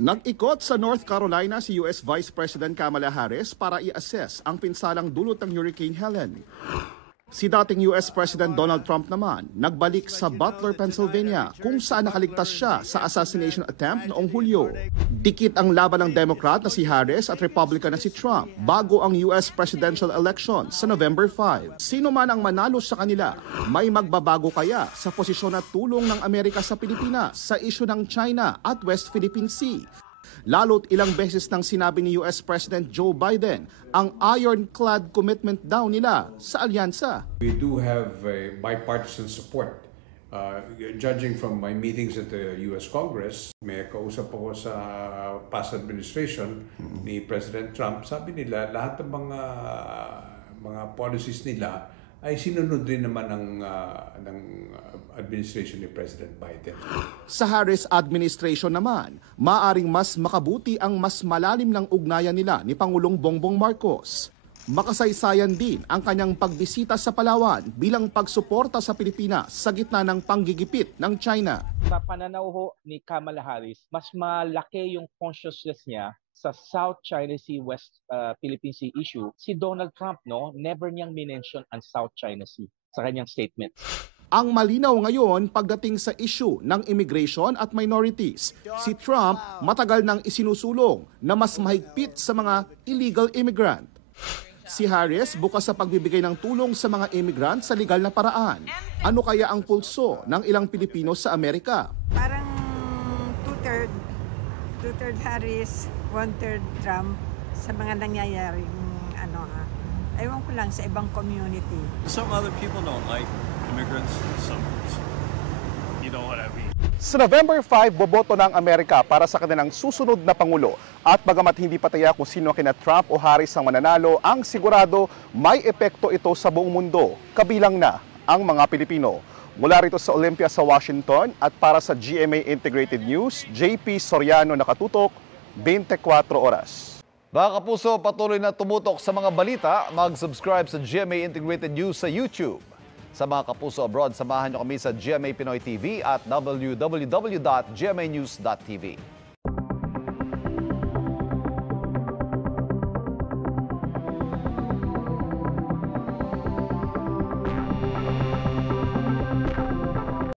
Nag-ikot sa North Carolina si US Vice President Kamala Harris para i-assess ang pinsalang dulot ng Hurricane Helen. Si dating US President Donald Trump naman nagbalik sa Butler, Pennsylvania kung saan nakaligtas siya sa assassination attempt noong Hulyo. Dikit ang laban ng Democrat na si Harris at Republican na si Trump bago ang US presidential election sa November 5. Sino man ang manalo sa kanila, may magbabago kaya sa posisyon at tulong ng Amerika sa Pilipinas sa isyu ng China at West Philippine Sea? Lalo't ilang beses nang sinabi ni US President Joe Biden ang ironclad commitment daw nila sa alyansa. We do have a bipartisan support. Judging from my meetings at the US Congress, may kausap ako sa past administration ni President Trump. Sabi nila lahat ng mga policies nila ay sinunod din naman ng administration ni President Biden. Sa Harris administration naman, maaring mas makabuti ang mas malalim ng ugnayan nila ni Pangulong Bongbong Marcos. Makasaysayan din ang kanyang pagbisita sa Palawan bilang pagsuporta sa Pilipinas sa gitna ng panggigipit ng China. Sa pananaw ho ni Kamala Harris, mas malaki yung consciousness niya sa South China Sea, West Philippine Sea issue. Si Donald Trump, never niyang minention ang South China Sea sa kanyang statement. Ang malinaw ngayon pagdating sa issue ng immigration at minorities. Si Trump matagal nang isinusulong na mas mahigpit sa mga illegal immigrant. Si Harris bukas sa pagbibigay ng tulong sa mga immigrant sa legal na paraan. Ano kaya ang pulso ng ilang Pilipino sa Amerika? Parang two-third Harris, one-third Trump sa mga nangyayaring ewan ko lang sa ibang community. Some other people don't like immigrants, some you know what I mean. Sa November 5, boboto ng Amerika para sa kanilang susunod na Pangulo. At bagamat hindi pataya kung sino kina Trump o Harris ang mananalo, ang sigurado may epekto ito sa buong mundo, kabilang na ang mga Pilipino. Mula rito sa Olympia sa Washington at para sa GMA Integrated News, JP Soriano nakatutok, 24 oras. Mga kapuso, patuloy na tumutok sa mga balita, mag-subscribe sa GMA Integrated News sa YouTube. Sa mga kapuso abroad, samahan niyo kami sa GMA Pinoy TV at www.gmanews.tv.